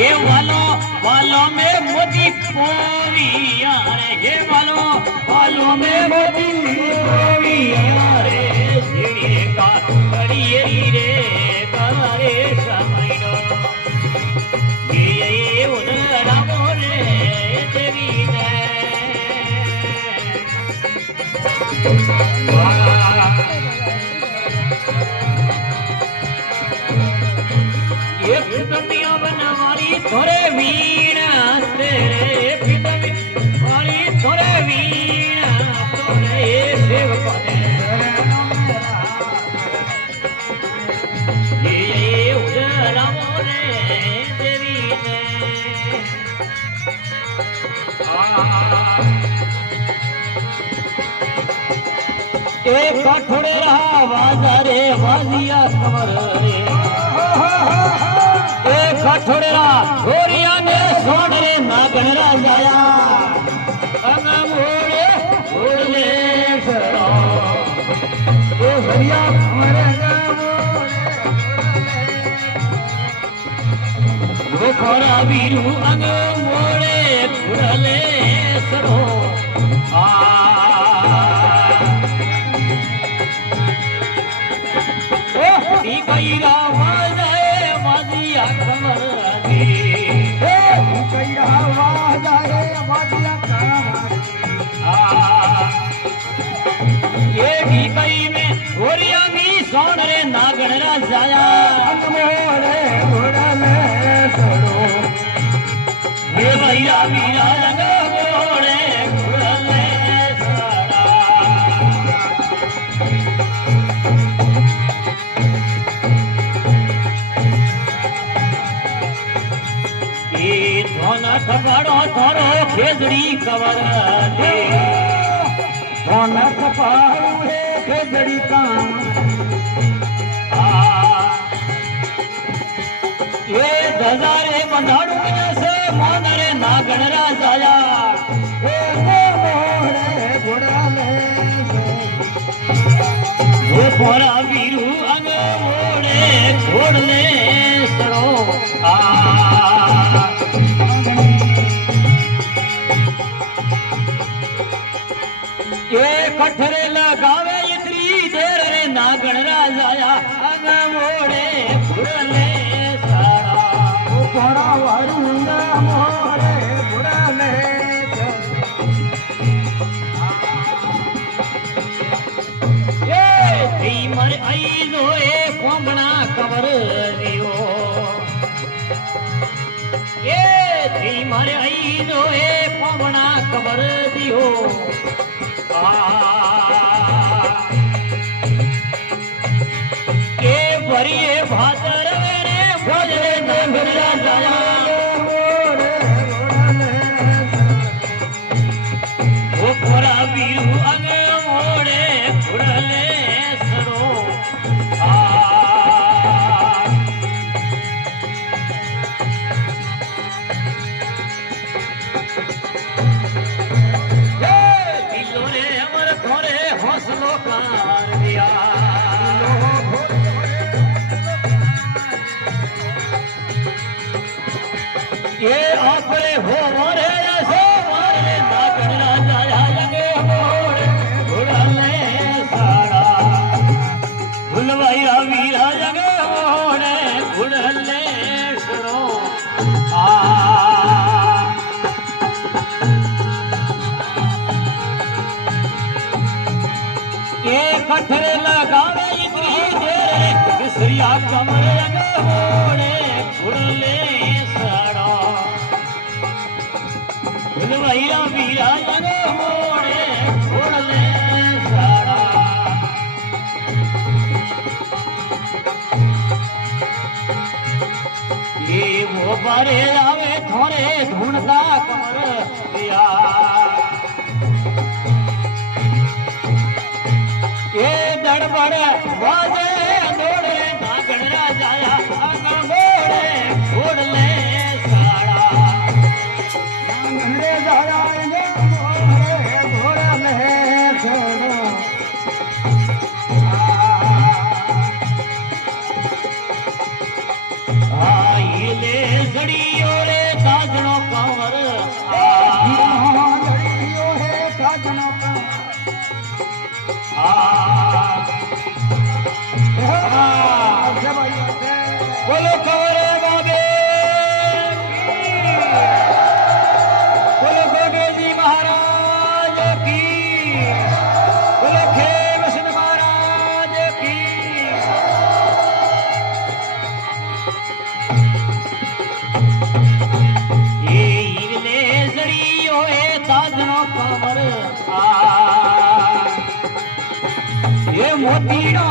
ये वालो वालों में मोती पोविया रे ये वालों में मोती पोविया रे सीढ़ी का कड़िए रे करे समैनो ये उधरा मोरे देवी ने ये फितमिया बनवारी थोड़े वीणा तेरे फितमिया थोड़े वीणा तोरे सेवकों ने ये उजरा मोरे देवी ने एक कठोरे रहा बाजारे बाजिया कमर रे एक कठोरा गोरिया ने सोन रे नागन राजाया अंग मोड़े मोड़ले सरो ओ हरिया मरे वो खोरा बीरू अंग मोड़े मोड़ले सरो आ कईरा वाजाए वाजिया कमर दी कईरा वाजाए वाजिया कमर ये भी कई में गोरिया भी सोन रे नागन राजाया मोरे घोड़ले सड़ो ये भैया वीरा रंग मोरे घोड़ले सड़ा धोना थपाड़ो थोड़ो खेजड़ी कवर ले धोना थपाड़ो है खेजड़ी का ये दजारे बंधाड़ू से मोनरे नागन राजाया वो पोरा वीरू अंग मोड़े छोड़ने सड़ो ये कठरे लगावे इतनी देर रे नागन राजाया अंग मोड़े फुड़ले सारा पोरा वरुंगा मोड़े फुड़ले ये धीमर आई जो ए कोंबना कवर दियो ये धीमर आई जो ए कोंबना कवर दियो के भरिए भादर रे भोजरे नागन राजाया वो पोरा बीरू अंग मोड़े फुड़ले सरो हौसलो कार दिया ये आपरे हो मोरे ऐसे मारे नागन राजाया लगे मोरे घुड़ले साड़ा भुलवाईरा वीरा लगे मोरे घुड़ले सरो ये कठरे लगावे इतनी देर किसरिया कमर मोड़े घुड़ले सड़ा भुलवाईरा वीरा मोड़े घुड़ले सड़ा ये वो बारे आवे थोड़े ढूंढता कमर दिया ये दड़बड़ वाजे दौड़े नागन राजाया अंग मोड़े घोड़ले साड़ा नागन राजाया अंग मोड़े घोड़ले सड़ो ले जड़ियो મોતીડો